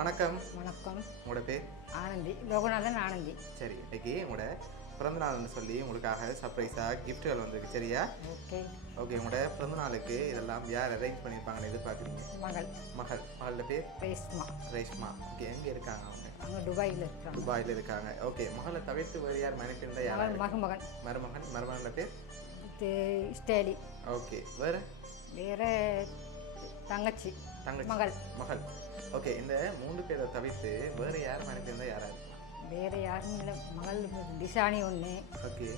வணக்கம். வணக்கம். உங்களோட பேர்? ஆனந்தி, லோகநாதன் ஆனந்தி. சரி, இன்னைக்கு உங்களோட பிறந்தநாள்னு சொல்லி உங்களுக்காக சர்ப்ரைஸாக கிஃப்ட்டுகள் வந்திருக்கு. சரியா? ஓகே. ஓகே, உங்களோட பிறந்தநாளுக்கு இதெல்லாம் யார் அரேஞ்ச் பண்ணியிருப்பாங்கன்னு எதிர்பார்க்குறீங்க? மகளோட பேர் ரேஷ்மா. ரேஷ்மா. ஓகே, எங்கே இருக்காங்க அவங்க? அவங்க துபாயில் இருக்காங்க. ஓகே, மகளை தவிர்த்து வேறு யார் மனைப்பிருந்தா யார்? மருமகனோட பேர் ஸ்டேலி. ஓகே, வேறு தங்கச்சி மகள். ஓகே, இந்த 3 பேரை தவிர்த்து வேறு யார் மனைப்பிருந்தா யாரா இருக்கும்? வேறு யாரும் இல்லை. மகள் டிஷானி ஒன்று. ஓகே.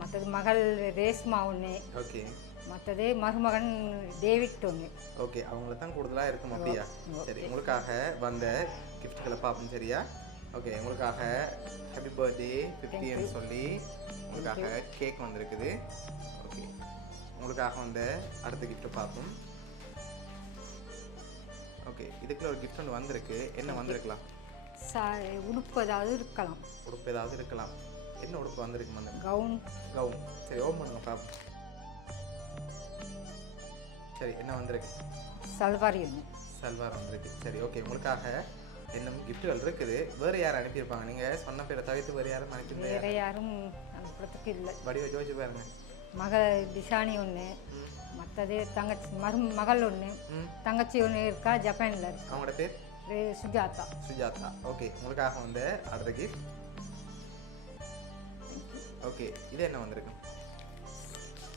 மற்றது மகள் ரேஷ்மா ஒன்று. ஓகே. மற்றது மருமகன் டேவிட் ஒன்று. ஓகே, அவங்கள தான் கூடுதலாக இருக்கும். அப்படியா? சரி, உங்களுக்காக வந்த கிஃப்ட்களை பார்ப்போம். சரியா? ஓகே, உங்களுக்காக ஹாப்பி பர்த்டே 50ன்னு சொல்லி உங்களுக்காக கேக் வந்திருக்குது. ஓகே, உங்களுக்காக வந்த அடுத்த கிஃப்ட்டை பார்ப்போம். ஓகே, இதுக்குள்ள ஒரு கிஃப்ட் ஒன்று வந்திருக்கு. என்ன வந்திருக்கலாம்? உடுப்பு ஏதாவது இருக்கலாம். என்ன உடுப்பு வந்திருக்கு? வந்து கவுன். சரி, ஓப்பன் பண்ணுங்க பார்ப்போம். சரி, என்ன வந்திருக்கு? சல்வார் வந்திருக்கு. சரி, ஓகே, உங்களுக்காக இன்னும் கிஃப்ட்டுகள் இருக்குது. வேறு யாரும் அனுப்பியிருப்பாங்க? நீங்கள் சொன்ன பேரை தவிர்த்து வேறு யாரும் அனுப்பியிருந்தா? வேறு யாரும் அனுப்புறதுக்கு இல்லை. வடிவ ஜோதிச்சு பாருங்க. மகள் டிஷானி ஒன்று. மற்றது தங்கச்சி மகள் ஒன்று. தங்கச்சி ஒன்று இருக்கா, ஜப்பானில் இருக்கு. அவங்களோட பேர் சுஜாதா. ஓகே, உங்களுக்காக வந்து அடுத்த கிஃப்ட். ஓகே, இது என்ன வந்திருக்கு?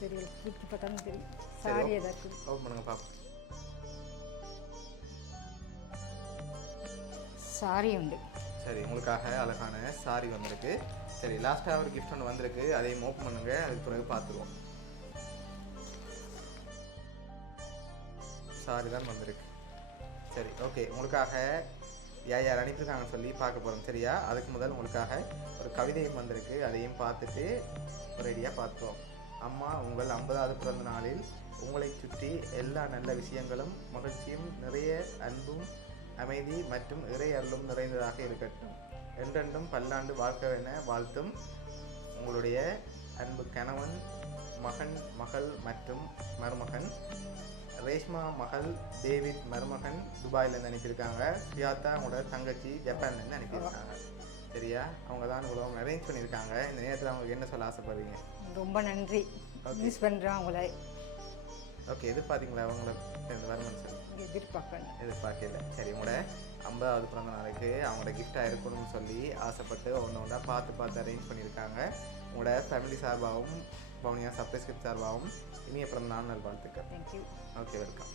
தெரியல, பிடிச்சி பார்த்தாலும் தெரியும். சாரி ஏதாச்சும் ஓப்பன் பண்ணுங்க பாப்போம். சாரி உண்டு. சரி, உங்களுக்காக அழகான சாரி வந்திருக்கு. சரி, லாஸ்ட்டாக ஒரு கிஃப்ட் ஒன்று வந்திருக்கு. அதையும் ஓப்பன் பண்ணுங்க, அதுக்கு பிறகு பார்த்துருவோம். சாரி தான் வந்திருக்கு. சரி, ஓகே, உங்களுக்காக யார் அனுப்பியிருக்காங்கன்னு சொல்லி பார்க்க போகிறோம். சரியா? அதுக்கு முதல் உங்களுக்காக ஒரு கவிதையும் வந்திருக்கு. அதையும் பார்த்துட்டு ரெடியாக பார்த்துருவோம். அம்மா, உங்கள் 50வது பிறந்த நாளில் உங்களை சுற்றி எல்லா நல்ல விஷயங்களும் மகிழ்ச்சியும் நிறைய அன்பும் அமைதி மற்றும் இறை அருளும் நிறைந்ததாக இருக்கட்டும். என்றென்றும் பல்லாண்டு வாழ்க்கை வாழ்த்தும் உங்களுடைய அன்பு கணவன், மகள் மற்றும் மருமகன் ரேஷ்மா. மகள் டேவிட். மருமகன் துபாயிலேருந்து அனுப்பியிருக்காங்க. சுஜாதா உங்களோட தங்கச்சி ஜப்பான்லேருந்து அனுப்பியிருக்காங்க. சரியா? அவங்க தான் இவ்வளோ அரேஞ்ச் பண்ணியிருக்காங்க. இந்த நேரத்தில் அவங்களுக்கு என்ன சொல்ல ஆசைப்படுறீங்க? ரொம்ப நன்றி. மிஸ் பண்ணுறேன் அவங்கள. ஓகே, எதிர்பார்த்தீங்களா அவங்கள வரணும்னு சொல்லி? எதிர்பார்க்கல. சரி, உங்களோட 50வது பிறந்த நாளைக்கு அவங்களோட கிஃப்டாக இருக்கணும்னு சொல்லி ஆசைப்பட்டு ஒன்றா பார்த்து அரேஞ்ச் பண்ணியிருக்காங்க. உங்களோட ஃபேமிலி சார்பாகவும் பவுனியா சர்ப்ரைஸ் கிஃப்ட் சார்பாகவும் இனிய பிறந்த நாள் நல்வாழ்த்துக்கள். தேங்க்யூ. Okay, welcome.